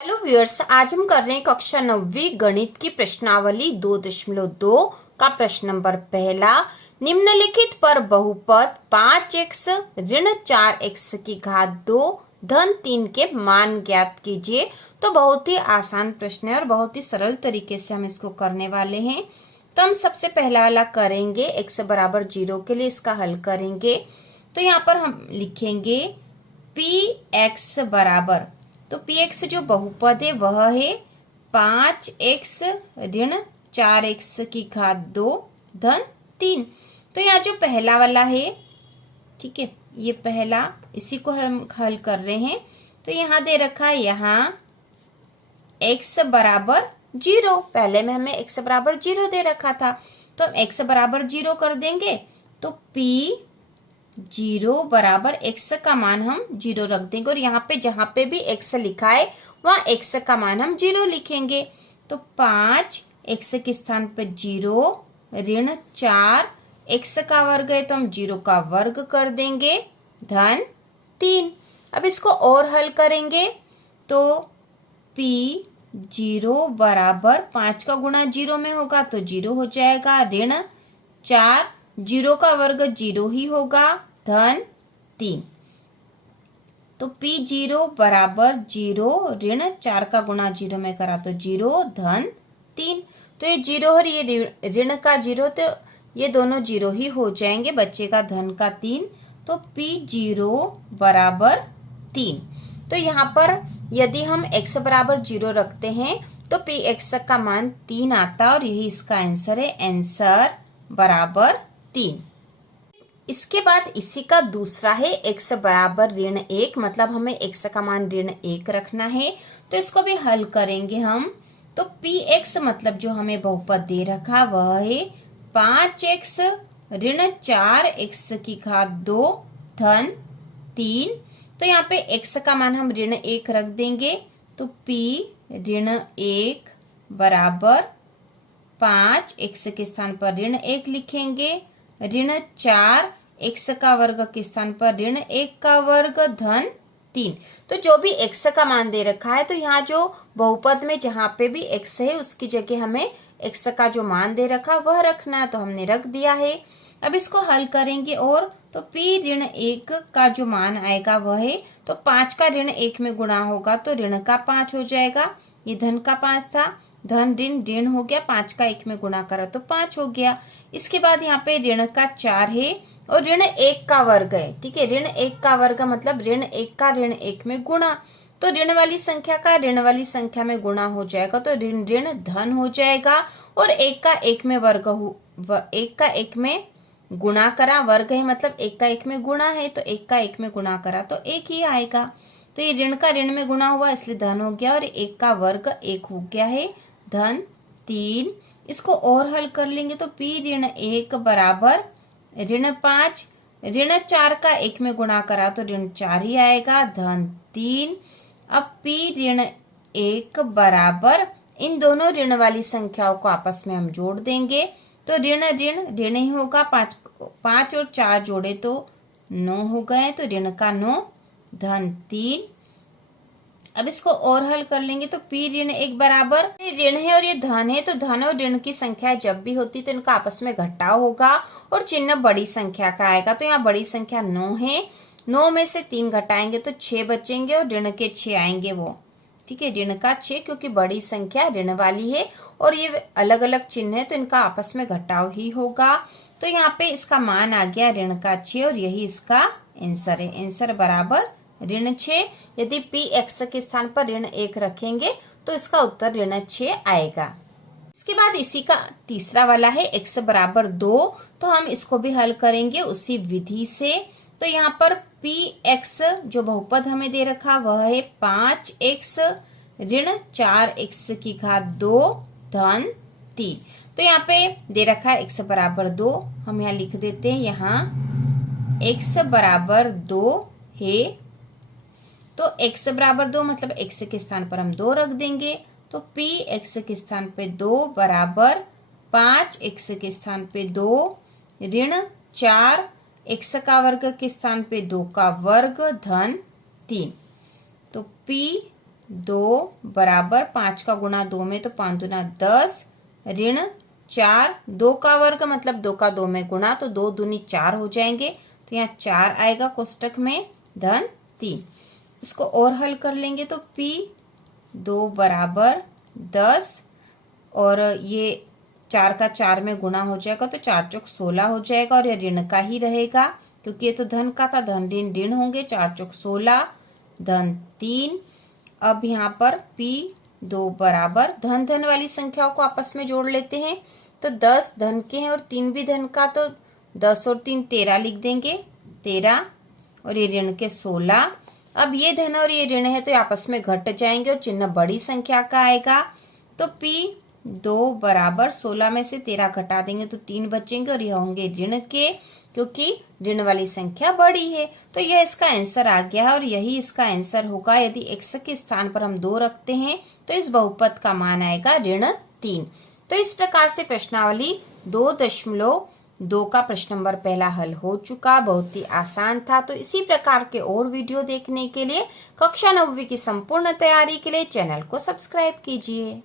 Hello viewers, आज हम कर रहे हैं कक्षा 9वीं गणित की प्रश्नावली 2.2 का प्रश्न नंबर पहला। निम्नलिखित पर बहुपद 5x ऋण 4x की घात 2 धन 3 के मान ज्ञात कीजिए। तो बहुत ही आसान प्रश्न है और बहुत ही सरल तरीके से हम इसको करने वाले हैं। तो हम सबसे पहला वाला करेंगे, x बराबर 0 के लिए इसका हल करेंगे। तो यहाँ पर हम लिखेंगे px बराबर, तो px जो बहुपद है वह है 5x ऋण 4x की घात 2 धन 3। तो यहाँ जो पहला वाला है, ठीक है, ये पहला, इसी को हम हल कर रहे हैं। तो यहाँ दे रखा है, यहाँ x बराबर 0, पहले में हमें x बराबर 0 दे रखा था, तो हम x बराबर 0 कर देंगे। तो p 0 बराबर x का मान हम 0 रख देंगे, और यहाँ पे जहां पे भी x लिखा है वहां x का मान हम 0 लिखेंगे। तो 5 x के स्थान पे 0 ऋण 4 x का वर्ग है तो हम 0 का वर्ग कर देंगे धन 3। अब इसको और हल करेंगे तो p 0 बराबर 5 का गुणा 0 में होगा तो 0 हो जाएगा, ऋण 4 0 का वर्ग 0 ही होगा धन 3। तो p0 बराबर 0 ऋण 4 का गुणा 0 में करा तो 0 धन 3। तो ये 0 और ये ऋण का 0, तो ये दोनों 0 ही हो जाएंगे, बचेगा धन का 3। तो p0 बराबर 3। तो यहाँ पर यदि हम x बराबर 0 रखते हैं तो px का मान 3 आता और यही इसका आंसर है, आंसर बराबर 3। इसके बाद इसी का दूसरा है x बराबर ऋण 1, मतलब हमें x का मान ऋण 1 रखना है। तो इसको भी हल करेंगे हम। तो px मतलब जो हमें बहुपद दे रखा वह है 5x ऋण 4x की घात 2 धन 3। तो यहाँ पे x का मान हम ऋण 1 रख देंगे। तो p ऋण 1 बराबर 5, x के स्थान पर ऋण 1 लिखेंगे, ऋण 4 x का वर्ग के स्थान पर ऋण 1 का वर्ग धन 3। तो जो भी x का मान दे रखा है, तो यहाँ जो बहुपद में जहां पे भी x है उसकी जगह हमें x का जो मान दे रखा वह रखना है, तो हमने रख दिया है। अब इसको हल करेंगे और तो p ऋण 1 का जो मान आएगा वह है, तो 5 का ऋण 1 में गुणा होगा तो ऋण का 5 हो जाएगा, ये धन का 5 था, धन ऋण ऋण हो गया, 5 का 1 में गुणा करा तो 5 हो गया। इसके बाद यहाँ पे ऋण का 4 है और ऋण 1 का वर्ग है, ठीक है, ऋण 1 का वर्ग मतलब ऋण 1 का ऋण 1 में गुणा, तो ऋण वाली संख्या का ऋण वाली संख्या में गुणा हो जाएगा तो ऋण ऋण धन हो जाएगा, और 1 का 1 में वर्ग 1 का 1 में गुणा करा, वर्ग है मतलब 1 का 1 में गुणा है, तो 1 का 1 में गुणा करा तो 1 ही आएगा। तो ये ऋण का ऋण में गुणा हुआ इसलिए धन हो गया, और 1 का वर्ग 1 हो गया है धन 3। इसको और हल कर लेंगे तो p ऋण 1 बराबर ऋण 5 ऋण 4 का 1 में गुणा करा तो ऋण 4 ही आएगा धन 3। अब p ऋण 1 बराबर, इन दोनों ऋण वाली संख्याओं को आपस में हम जोड़ देंगे तो ऋण ऋण ऋण ही होगा, 5 और 4 जोड़े तो 9 हो गए, तो ऋण का 9 धन 3। अब इसको और हल कर लेंगे तो p ऋण 1 बराबर, ऋण है और ये धन है, तो धन और ऋण की संख्या जब भी होती तो इनका आपस में घटाव होगा और चिन्ह बड़ी संख्या का आएगा। तो यहाँ बड़ी संख्या 9 है, 9 में से 3 घटाएंगे तो 6 बचेंगे और ऋण के 6 आएंगे वो, ठीक है, ऋण का 6, क्योंकि बड़ी संख्या ऋण वाली है और ये अलग अलग चिन्ह है तो इनका आपस में घटाव ही होगा। तो यहाँ पे इसका मान आ गया ऋण का 6 और यही इसका आंसर है, आंसर बराबर ऋण 6। यदि p x के स्थान पर ऋण 1 रखेंगे तो इसका उत्तर ऋण 6 आएगा। इसके बाद इसी का तीसरा वाला है x बराबर 2, तो हम इसको भी हल करेंगे उसी विधि से। तो यहाँ पर px जो बहुपद हमें दे रखा वह है 5x ऋण 4x की घात 2 धन 3। तो यहाँ पे दे रखा है x बराबर 2, हम यहाँ लिख देते हैं, यहाँ x बराबर 2 है, तो x बराबर 2 मतलब x के स्थान पर हम 2 रख देंगे, तो p x के स्थान पे 2 बराबर 5 x के स्थान पे 2 ऋण 4 x का वर्ग के स्थान पे 2 का वर्ग धन 3। तो p 2 बराबर 5 का गुणा 2 में तो 5 दूना 10 ऋण 4, 2 का वर्ग मतलब 2 का 2 में गुणा तो 2 दूनी 4 हो जाएंगे, तो यहाँ 4 आएगा कोष्टक में धन 3। इसको और हल कर लेंगे तो P 2 बराबर 10 और ये 4 का 4 में गुणा हो जाएगा तो 4 चौक 16 हो जाएगा और ये ऋण का ही रहेगा क्योंकि ये तो धन का था, धन ऋण ऋण होंगे, 4 चौक 16 धन 3। अब यहाँ पर P 2 बराबर धन धन वाली संख्याओं को आपस में जोड़ लेते हैं तो 10 धन के हैं और 3 भी धन का, तो 10 और 3 13 लिख देंगे, 13 और ये ऋण के 16। अब ये धन और ये ऋण है तो आपस में घट जाएंगे और चिन्ह बड़ी संख्या का आएगा, तो P 2 बराबर 16 में से 13 घटा देंगे तो 3 बचेंगे और यह होंगे ऋण के, क्योंकि ऋण वाली संख्या बड़ी है। तो यह इसका आंसर आ गया है और यही इसका आंसर होगा। यदि x के स्थान पर हम 2 रखते हैं तो इस बहुपद का मान आएगा ऋण 3। तो इस प्रकार से प्रश्नावली 2.2 का प्रश्न नंबर पहला हल हो चुका। बहुत ही आसान था। तो इसी प्रकार के और वीडियो देखने के लिए कक्षा 9वीं की संपूर्ण तैयारी के लिए चैनल को सब्सक्राइब कीजिए।